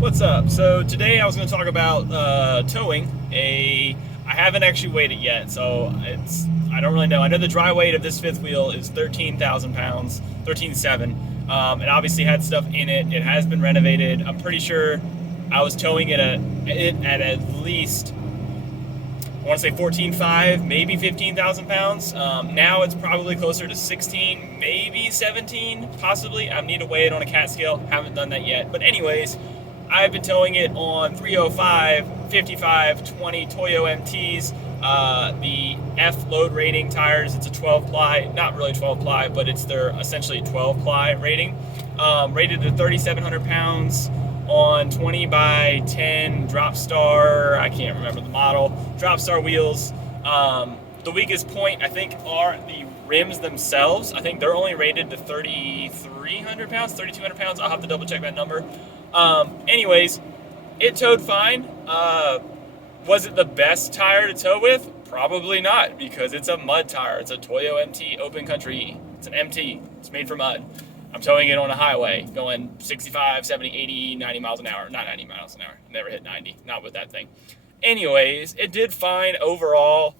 What's up? So today I was going to talk about towing. I haven't actually weighed it yet, so I don't really know. I know the dry weight of this fifth wheel is 13,000 pounds, 13,700. It obviously had stuff in it. It has been renovated. I'm pretty sure I was towing it at least, I want to say 14,500, maybe 15,000 pounds. Now it's probably closer to 16, maybe 17, possibly. I need to weigh it on a cat scale. Haven't done that yet. But anyways, I've been towing it on 305, 55, 20 Toyo MTs. The F load rating tires, it's a 12 ply, not really 12 ply, but it's their essentially 12 ply rating. Rated to 3,700 pounds on 20 by 10 drop star, I can't remember the model, drop star wheels. The weakest point, I think, are the rims themselves. I think they're only rated to 3,300 pounds, 3,200 pounds. I'll have to double check that number. Anyways, it towed fine. Was it the best tire to tow with? Probably not, because it's a mud tire. It's a Toyo MT Open Country. It's an MT. It's made for mud. I'm towing it on a highway, going 65, 70, 80, 90 miles an hour. Not 90 miles an hour. Never hit 90. Not with that thing. Anyways, it did fine overall.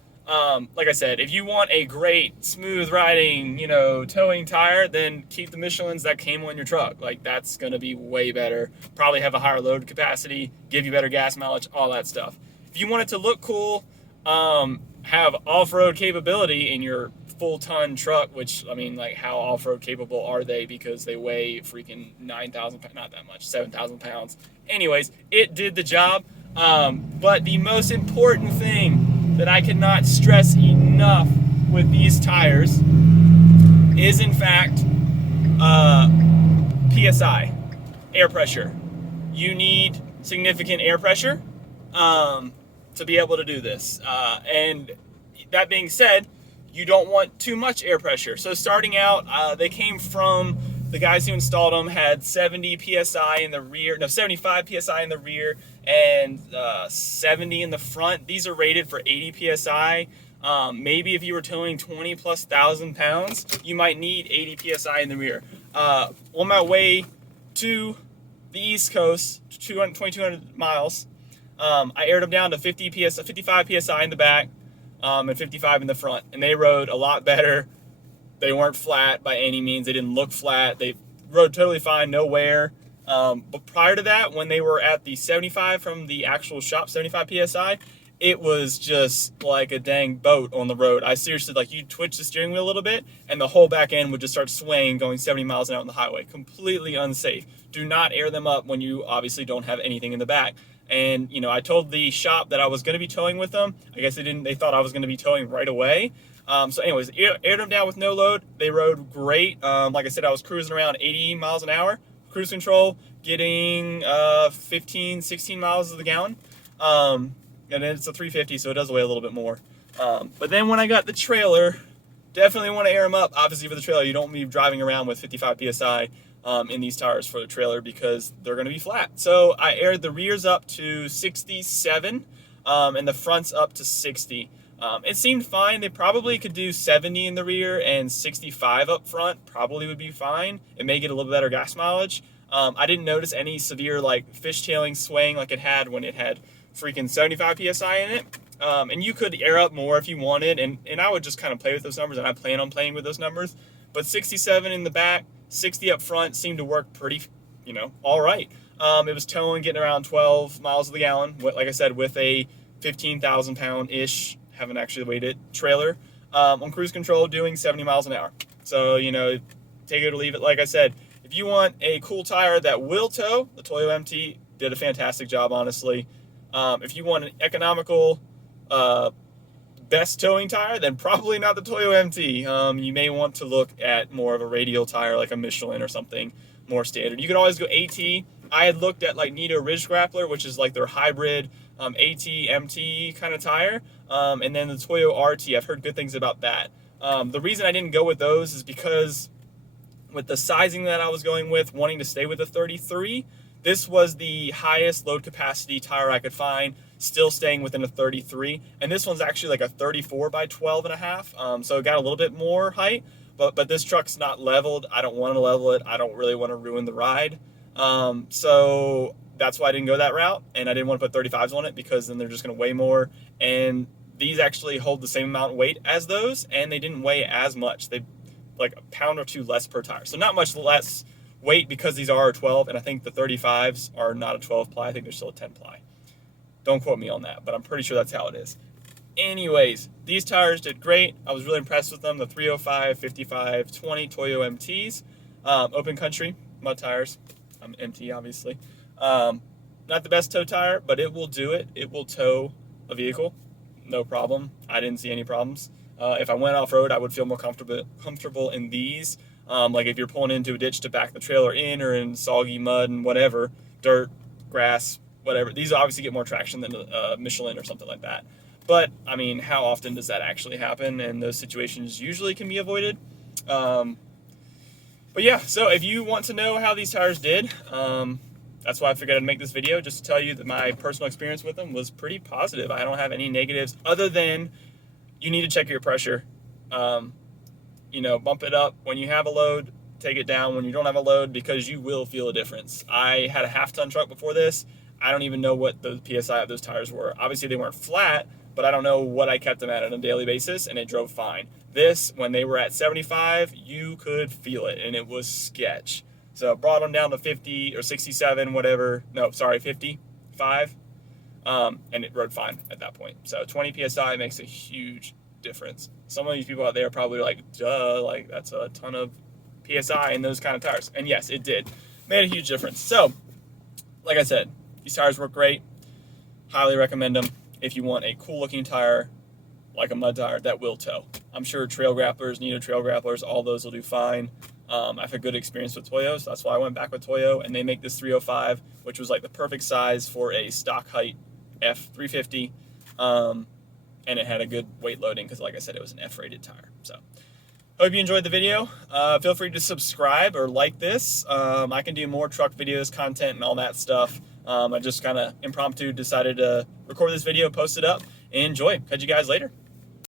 Like I said, if you want a great, smooth riding, towing tire, then keep the Michelins that came on your truck. Like, that's going to be way better. Probably have a higher load capacity, give you better gas mileage, all that stuff. If you want it to look cool, have off-road capability in your full-ton truck, which, I mean, like, how off-road capable are they? Because they weigh freaking 9,000 pounds, not that much, 7,000 pounds. Anyways, it did the job. But the most important thing that I cannot stress enough with these tires is, in fact, PSI, air pressure. You need significant air pressure to be able to do this. And that being said, you don't want too much air pressure. So starting out, they came from, the guys who installed them had 70 psi in the rear, no, 75 psi in the rear, and 70 in the front. These are rated for 80 psi. Maybe if you were towing 20 plus thousand pounds, you might need 80 psi in the rear. On my way to the East Coast, 2,200 miles, I aired them down to 55 psi in the back, and 55 in the front, and they rode a lot better. They weren't flat by any means. They didn't look flat. They rode totally fine, no wear. But prior to that, when they were at the 75 from the actual shop, 75 psi, it was just like a dang boat on the road. I seriously, like, you twitch the steering wheel a little bit, and the whole back end would just start swaying, going 70 miles an hour on the highway. Completely unsafe. Do not air them up when you obviously don't have anything in the back. And, I told the shop that I was going to be towing with them. I guess they thought I was going to be towing right away. So anyways, aired them down with no load. They rode great. Like I said, I was cruising around 80 miles an hour. Cruise control, getting 15, 16 miles of the gallon. And then it's a 350, so it does weigh a little bit more. But then when I got the trailer, definitely want to air them up. Obviously for the trailer, you don't want to be driving around with 55 psi in these tires for the trailer, because they're going to be flat. So I aired the rears up to 67 and the fronts up to 60. It seemed fine. They probably could do 70 in the rear and 65 up front. Probably would be fine. It may get a little better gas mileage. I didn't notice any severe, like, fishtailing swaying like it had when it had freaking 75 psi in it. And you could air up more if you wanted, and I would just kind of play with those numbers, and I plan on playing with those numbers. But 67 in the back, 60 up front seemed to work pretty, all right. It was towing, getting around 12 miles of the gallon, like I said, with a 15,000 pound-ish, haven't actually weighed it, trailer, on cruise control, doing 70 miles an hour. So, take it or leave it. Like I said, if you want a cool tire that will tow, the Toyo MT did a fantastic job, honestly. If you want an economical, best towing tire, then probably not the Toyo MT. You may want to look at more of a radial tire, like a Michelin or something more standard. You could always go AT. I had looked at, like, Nito Ridge Grappler, which is like their hybrid AT, MT kind of tire, and then the Toyo RT. I've heard good things about that. The reason I didn't go with those is because with the sizing that I was going with, wanting to stay with a 33, this was the highest load capacity tire I could find, still staying within a 33. And this one's actually like a 34 by 12 and a half. So it got a little bit more height, but this truck's not leveled. I don't want to level it. I don't really want to ruin the ride. So that's why I didn't go that route, and I didn't want to put 35s on it because then they're just going to weigh more. And these actually hold the same amount of weight as those, and they didn't weigh as much. They like a pound or two less per tire, so not much less weight because these are a 12, and I think the 35s are not a 12 ply. I think they're still a 10 ply. Don't quote me on that, but I'm pretty sure that's how it is. Anyways, these tires did great. I was really impressed with them. The 305, 55, 20 Toyo MTs, open country mud tires. I'm MT, obviously. Not the best tow tire, but it will do it. It will tow a vehicle, no problem. I didn't see any problems. If I went off-road, I would feel more comfortable in these. Like if you're pulling into a ditch to back the trailer in, or in soggy mud and whatever, dirt, grass, whatever. These obviously get more traction than Michelin or something like that. But, I mean, how often does that actually happen? And those situations usually can be avoided. But yeah, so if you want to know how these tires did, that's why I figured I'd make this video, just to tell you that my personal experience with them was pretty positive. I don't have any negatives other than you need to check your pressure. You know, bump it up when you have a load, take it down when you don't have a load, because you will feel a difference. I had a half-ton truck before this. I don't even know what the PSI of those tires were. Obviously, they weren't flat, but I don't know what I kept them at on a daily basis, and it drove fine. This, when they were at 75, you could feel it, and it was sketch. So brought them down to 50 or 67, whatever. No, sorry, 55. And it rode fine at that point. So 20 PSI makes a huge difference. Some of you people out there are probably like, duh, like that's a ton of PSI in those kind of tires. And yes, it did. Made a huge difference. So, like I said, these tires work great. Highly recommend them if you want a cool looking tire, like a mud tire that will tow. I'm sure trail grapplers, Neo trail grapplers, all those will do fine. I've had good experience with Toyo, so that's why I went back with Toyo, and they make this 305, which was like the perfect size for a stock height F350, and it had a good weight loading because, like I said, it was an F-rated tire. So, hope you enjoyed the video. Feel free to subscribe or like this. I can do more truck videos, content, and all that stuff. I just kind of impromptu decided to record this video, post it up, and enjoy. Catch you guys later.